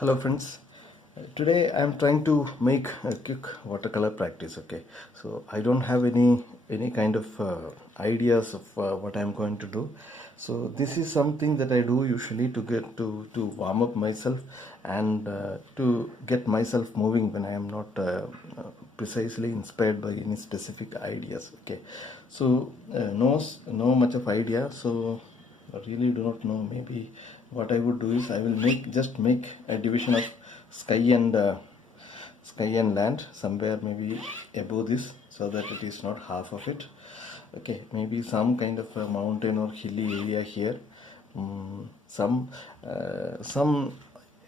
Hello friends. Today I am trying to make a quick watercolor practice. Okay, so I don't have any kind of ideas of what I am going to do. So this is something that I do usually to get to warm up myself and to get myself moving when I am not precisely inspired by any specific ideas. Okay, so no much of idea. So I really do not know. Maybe what I would do is I will make a division of sky and land somewhere maybe above this, so that it is not half of it. Okay, maybe some kind of a mountain or hilly area here. Some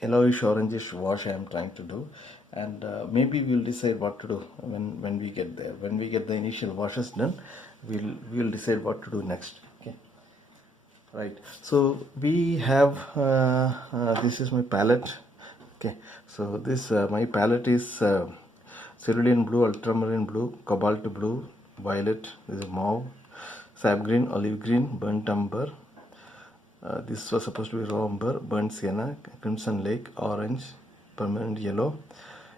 yellowish orangish wash I am trying to do, and maybe we'll decide what to do when we get there. When we get the initial washes done, we'll decide what to do next. Okay. Right, so we have this is my palette. Okay, so this my palette is cerulean blue, ultramarine blue, cobalt blue, violet, this is mauve, sap green, olive green, burnt umber, this was supposed to be raw umber, burnt sienna, crimson lake, orange, permanent yellow,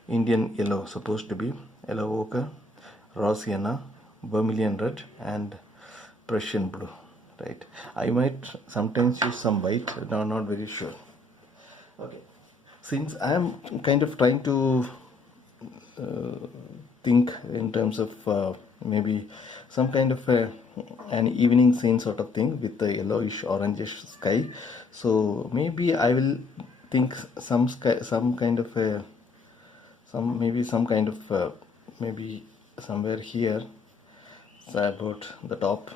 Indian yellow supposed to be, yellow ochre, raw sienna, vermilion red, and Prussian blue. Right, I might sometimes use some white, no, not very sure. Okay, since I am kind of trying to think in terms of maybe some kind of an evening scene sort of thing with the yellowish orangish sky, so maybe I will think some sky, some kind of a maybe somewhere here, so about the top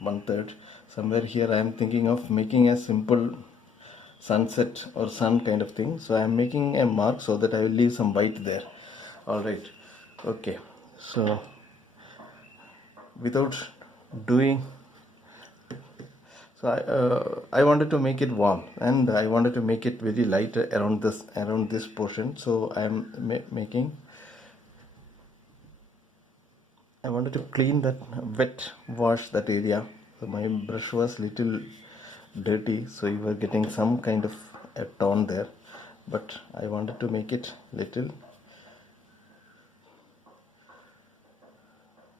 1/3 somewhere here I am thinking of making a simple sunset or sun kind of thing. So I am making a mark so that I will leave some white there. All right, okay, so without doing, so I wanted to make it warm and I wanted to make it very light around this portion. So I am I wanted to clean that, wash that area. So my brush was little dirty, so you were getting some kind of a tone there, but I wanted to make it little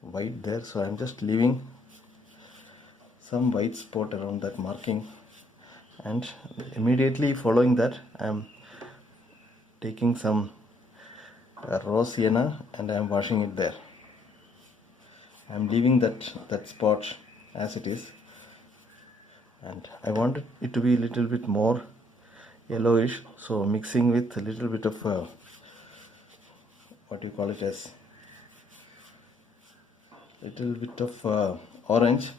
white there, so I'm just leaving some white spot around that marking, and immediately following that I'm taking some raw sienna and I'm washing it there. I'm leaving that spot as it is, and I wanted it to be a little bit more yellowish, so mixing with a little bit of what you call it as little bit of orange,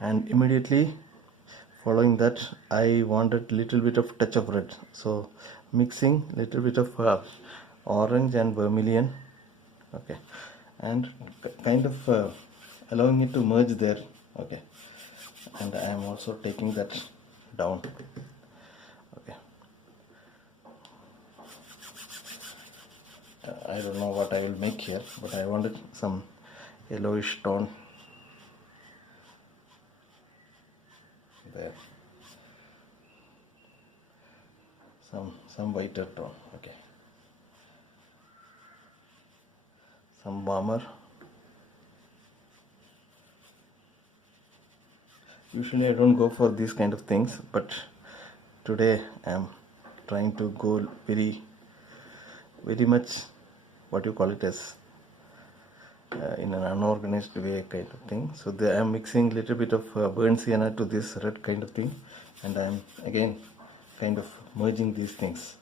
and immediately following that I wanted little bit of touch of red, so mixing little bit of orange and vermilion. Okay, and kind of allowing it to merge there. Okay, and I am also taking that down. Okay, I don't know what I will make here, but I wanted some yellowish tone there, some whiter tone. Okay, some warmer. Usually I don't go for these kind of things, but today I am trying to go very much, what you call it as, in an unorganized way kind of thing. So I am mixing little bit of burnt sienna to this red kind of thing, and I am again kind of merging these things.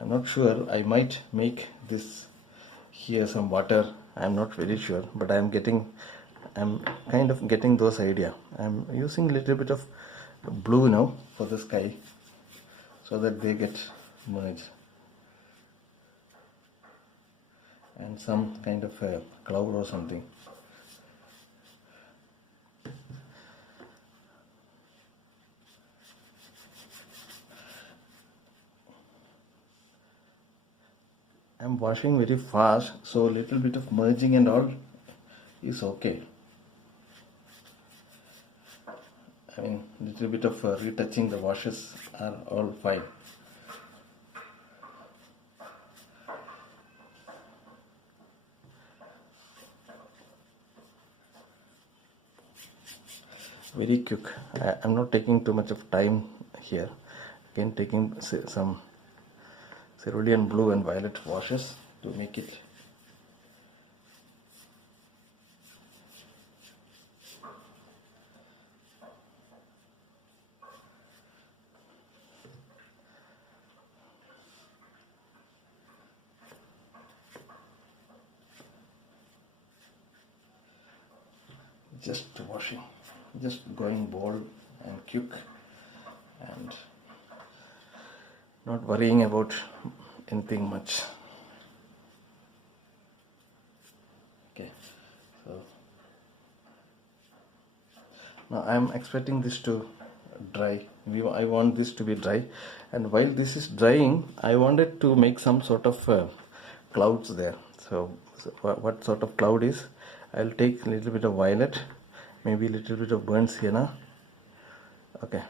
I'm not sure, I might make this here some water, I'm not very sure, but I'm kind of getting those idea. I'm using little bit of blue now for the sky, so that they get merged, and some kind of a cloud or something. I'm washing very fast, so little bit of merging and all is okay. I mean, little bit of retouching the washes are all fine. Very quick. I'm not taking too much of time here. Again, taking some cerulean blue and violet washes to make it just washing, just going bold and quick and not worrying about anything much. Okay, so now I am expecting this to dry. I want this to be dry, and while this is drying I wanted to make some sort of clouds there. So what sort of cloud is, I'll take a little bit of violet, maybe a little bit of burnt sienna, okay,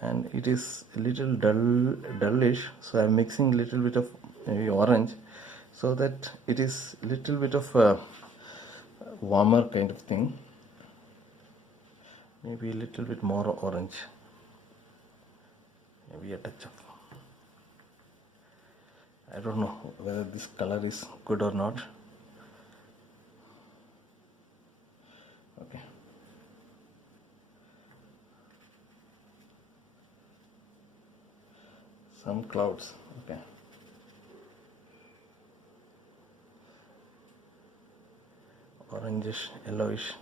and it is a little dullish, so I'm mixing a little bit of maybe orange so that it is a little bit of a warmer kind of thing, maybe a little bit more orange, maybe a touch of, I don't know whether this color is good or not. Okay, some clouds, okay, orangish, yellowish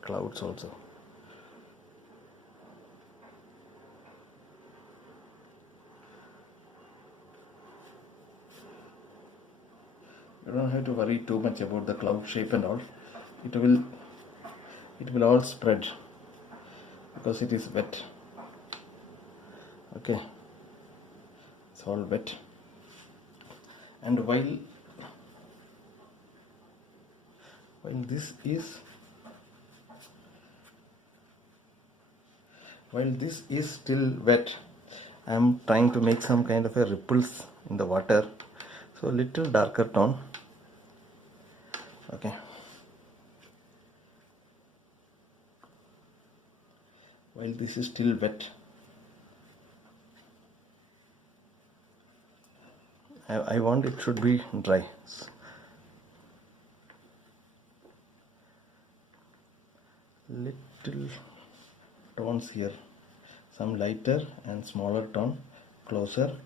clouds also. You don't have to worry too much about the cloud shape and all. It will all spread because it is wet. Okay, it's all wet, and while this is still wet, I am trying to make some kind of a ripples in the water, so little darker tone. Okay, while this is still wet, I want it should be dry. Little tones here, some lighter and smaller tone closer.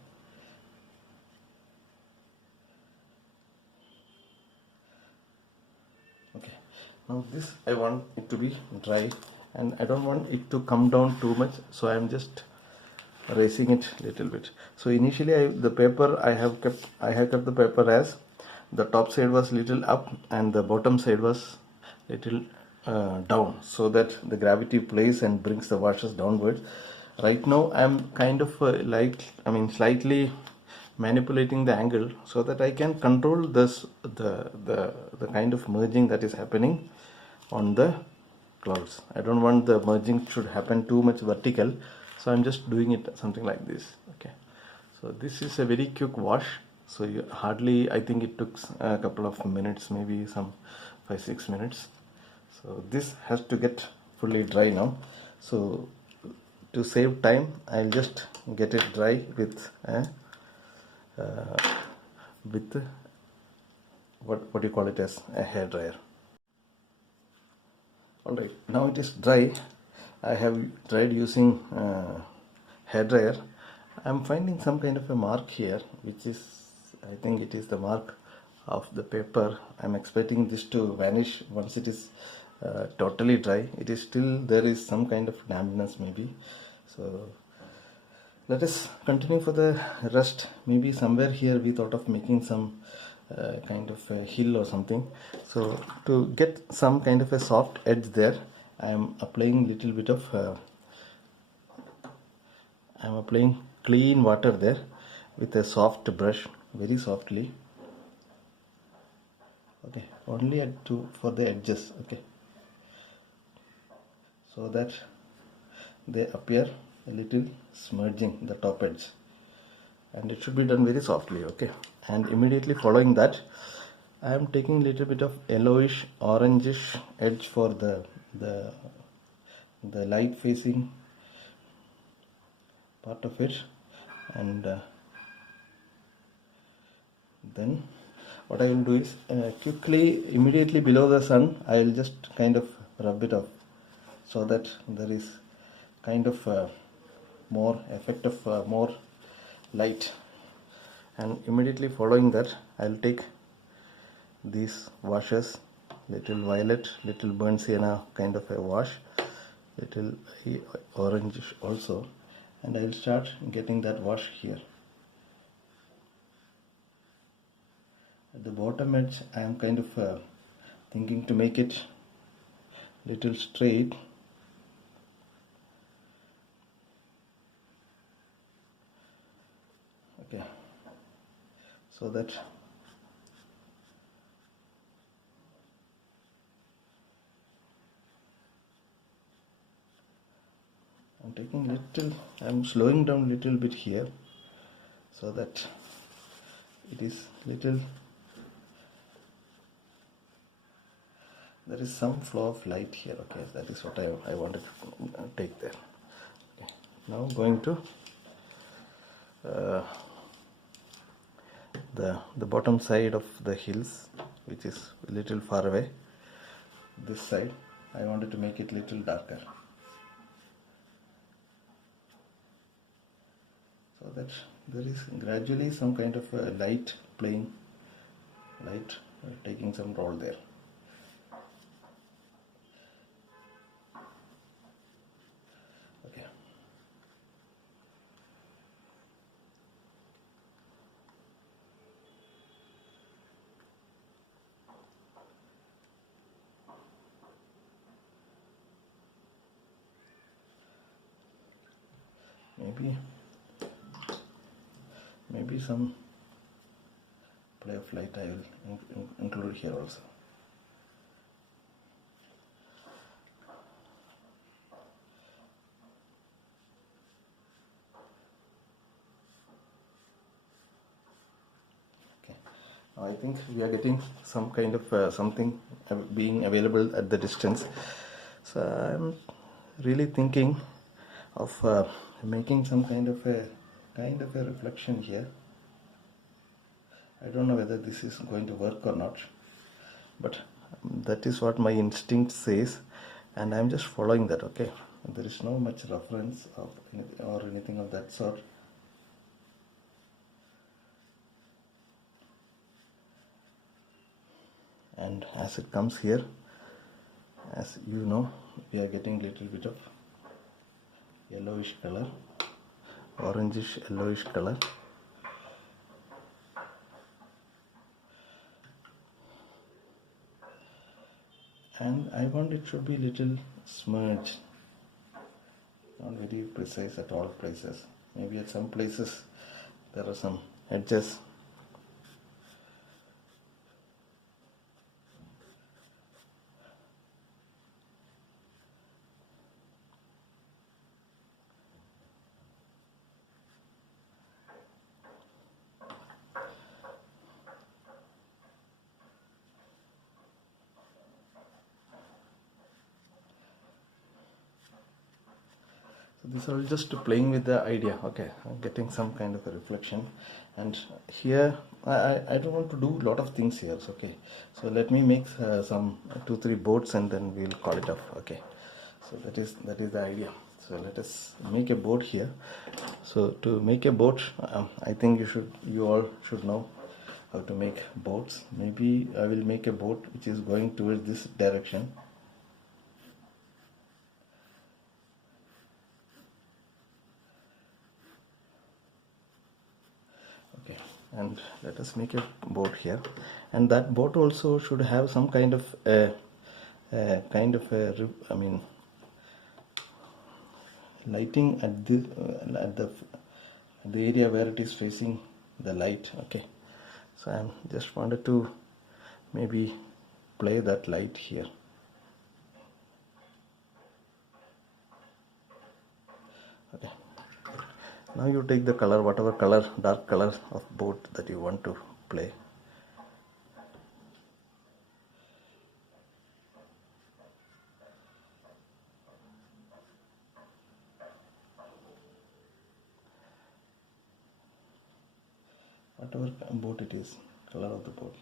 Okay, now this I want it to be dry, and I don't want it to come down too much, so I am just raising it a little bit. So initially the paper I have kept the paper as the top side was little up and the bottom side was little down, so that the gravity plays and brings the washes downwards. Right now I am kind of slightly manipulating the angle so that I can control this the kind of merging that is happening on the clouds. I don't want the merging should happen too much vertical, so I'm just doing it something like this. Okay, so this is a very quick wash, so you hardly, I think it took a couple of minutes, maybe some 5-6 minutes. So this has to get fully dry now, so to save time I'll just get it dry with what do you call it, as a hair dryer. Alright, now it is dry. I have tried using hair dryer. I'm finding some kind of a mark here, which is, I think it is the mark of the paper. I'm expecting this to vanish once it is totally dry. It is still, there is some kind of dampness maybe. So let us continue for the rest. Maybe somewhere here we thought of making some kind of a hill or something. So to get some kind of a soft edge there, I am applying little bit of I am applying clean water there with a soft brush, very softly. Okay, only for the edges. Okay, so that they appear a little smudging the top edge, and it should be done very softly. Okay, and immediately following that I am taking a little bit of yellowish orangish edge for the light facing part of it, and then what I will do is quickly immediately below the sun I will just kind of rub it off, so that there is kind of more effect of more light. And immediately following that I will take these washes, little violet, little burnt sienna kind of a wash, little orangish also, and I will start getting that wash here. At the bottom edge I am kind of thinking to make it little straight, okay, so that I'm taking little, I'm slowing down little bit here, so that it is little, there is some flow of light here. Okay, that is what I wanted to take there. Okay. Now going to the bottom side of the hills, which is a little far away. This side I wanted to make it little darker, so that there is gradually some kind of light playing, light taking some role there. Okay. Maybe some play of light I will include here also. Okay, now I think we are getting some kind of something being available at the distance, so I am really thinking of making some kind of a reflection here. I don't know whether this is going to work or not, but that is what my instinct says, and I'm just following that. Okay, there is no much reference of or anything of that sort. And as it comes here, as you know, we are getting little bit of yellowish color, orangish yellowish color, and I want it should be little smudged, not very precise at all places. Maybe at some places there are some edges. This is all just playing with the idea. Okay, I'm getting some kind of a reflection, and here I don't want to do a lot of things here. So, okay, so let me make some 2-3 boats and then we'll call it off. Okay, so that is the idea. So let us make a boat here. So to make a boat, I think you all should know how to make boats. Maybe I will make a boat which is going towards this direction. And let us make a boat here, and that boat also should have some kind of lighting at the area where it is facing the light. Okay, so I just wanted to maybe play that light here. Now you take the color, whatever color, dark color of boat that you want to play. Whatever boat it is, color of the boat.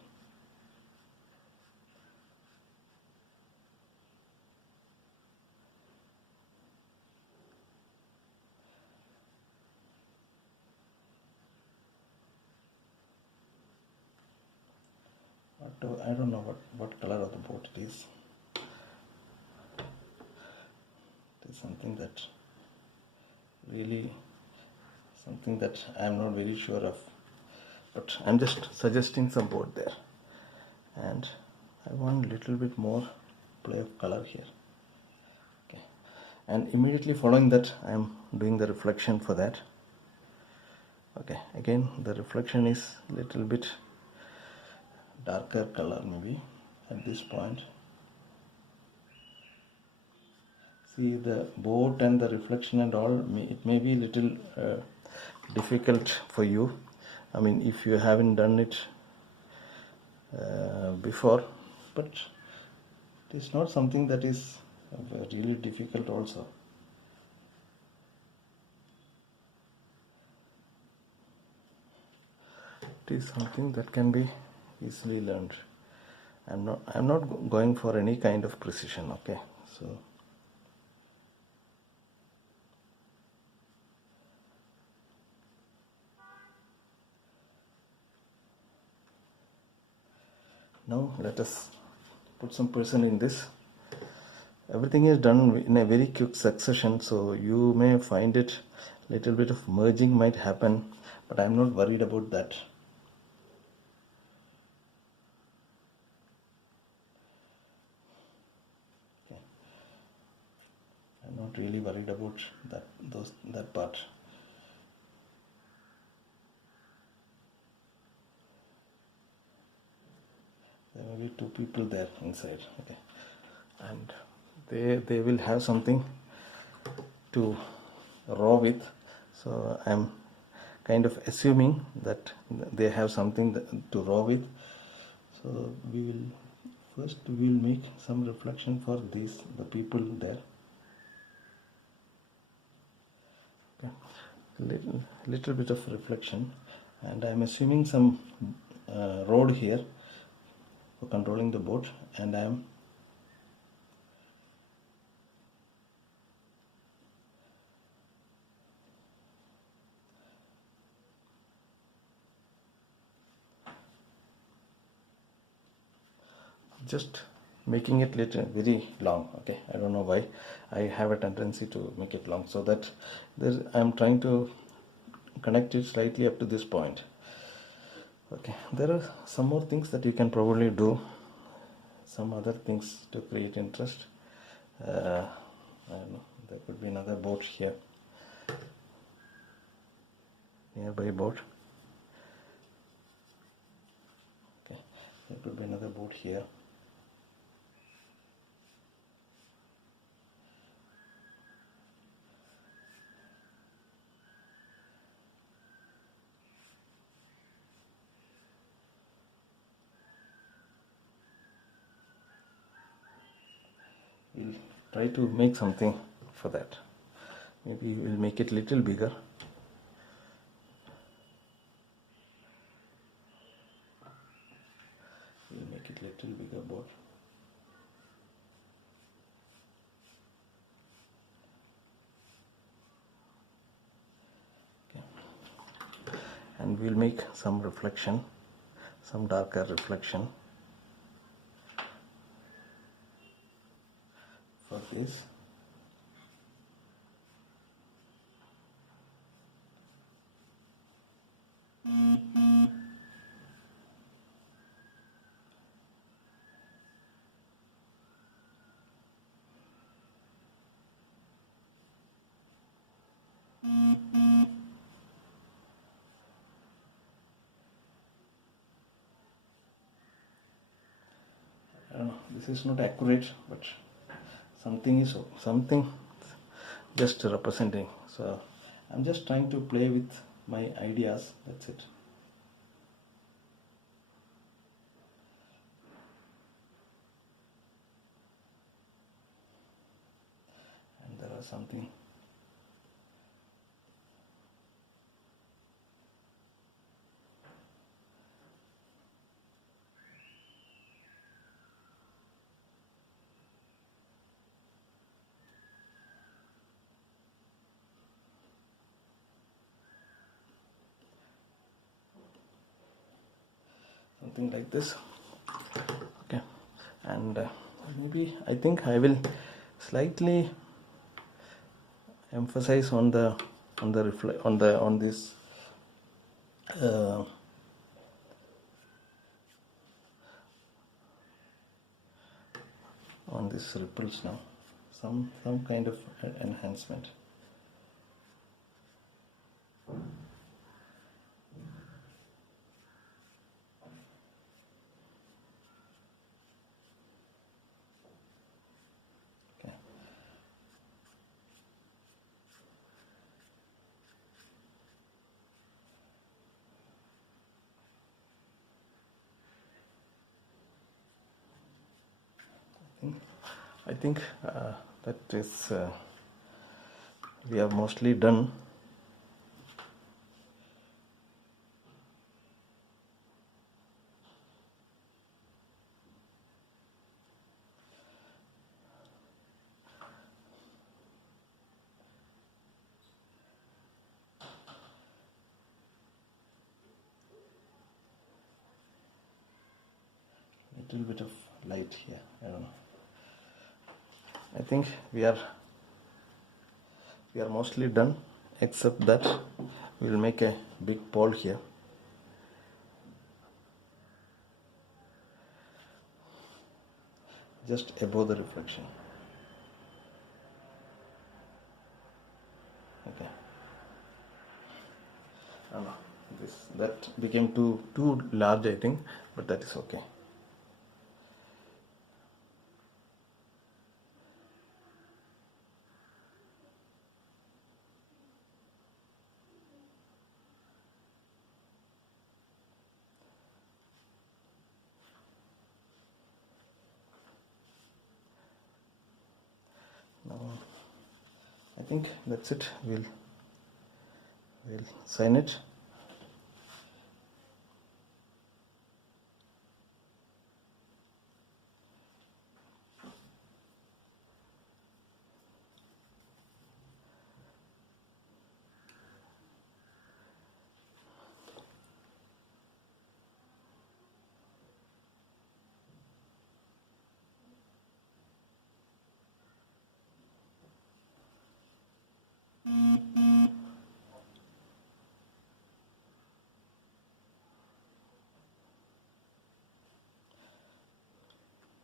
I don't know what color of the boat it is. It is something that really, something that I am not very sure of, but I am just suggesting some boat there, and I want a little bit more play of color here. Okay, and immediately following that I am doing the reflection for that. Okay, again the reflection is little bit darker color maybe at this point. See the boat and the reflection and all, it may be little difficult for you. I mean, if you haven't done it before, but it is not something that is really difficult also. It is something that can be easily learned. I'm not going for any kind of precision. Okay, so now let us put some person in this. Everything is done in a very quick succession, so you may find it little bit of merging might happen, but I'm not worried about that. Okay, I'm not really worried about that part. There may be two people there inside. Okay, and they will have something to raw with, so I'm kind of assuming that they have something to raw with. So we will make some reflection for the people there. Okay, little bit of reflection, and I'm assuming some road here for controlling the boat, and I'm just making it little very long. Okay, I don't know why I have a tendency to make it long, so that I'm trying to connect it slightly up to this point. Okay, there are some more things that you can probably do, some other things to create interest. I don't know, there could be another boat here, nearby boat. Okay, there could be another boat here. We'll try to make something for that. Maybe we'll make it little bigger. We'll make it little bigger boat. Okay. And we'll make some reflection, some darker reflection for this. This is not accurate, but something just representing. So I'm just trying to play with my ideas, that's it. And there was something. Something like this. Okay, and maybe I think I will slightly emphasize on this on these ripples now, some kind of enhancement. Okay. I think that is we are mostly done. Little bit of light here, I don't know. I think we are mostly done, except that we'll make a big pole here. Just above the reflection. Okay. Oh no, that became too large, I think, but that is okay. I think that's it. We'll sign it.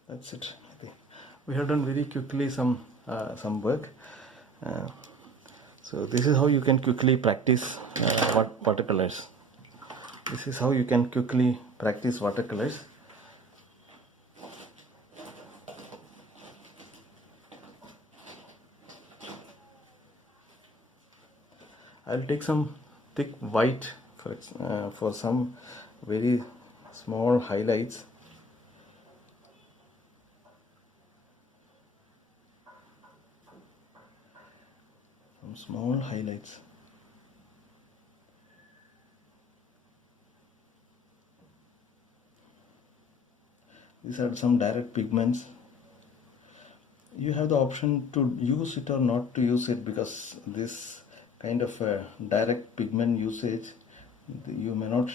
That's it. I think we have done very quickly some work. So this is how you can quickly practice watercolors. This is how you can quickly practice watercolors. I'll take some thick white for some very small highlights. Some small highlights. These are some direct pigments. You have the option to use it or not to use it, because this kind of direct pigment usage you may not,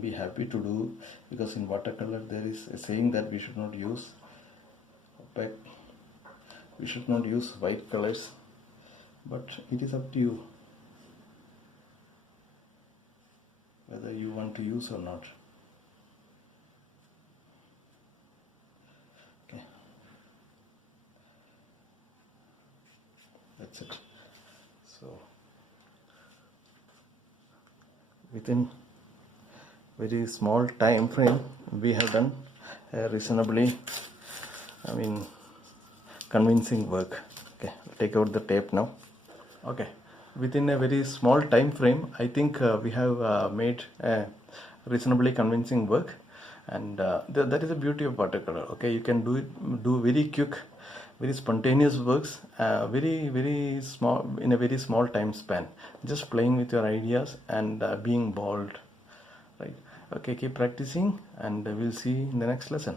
be happy to do, because in watercolor there is a saying that we should not use opaque, we should not use white colors, but it is up to you whether you want to use or not. Okay, that's it. So within very small time frame we have done a reasonably convincing work. Okay, I'll take out the tape now. Okay, within a very small time frame, I think we have made a reasonably convincing work, and that is the beauty of watercolor. Okay, you can do very quick, very spontaneous works, very small, in a very small time span, just playing with your ideas and being bold, right? Okay, keep practicing, and we'll see in the next lesson.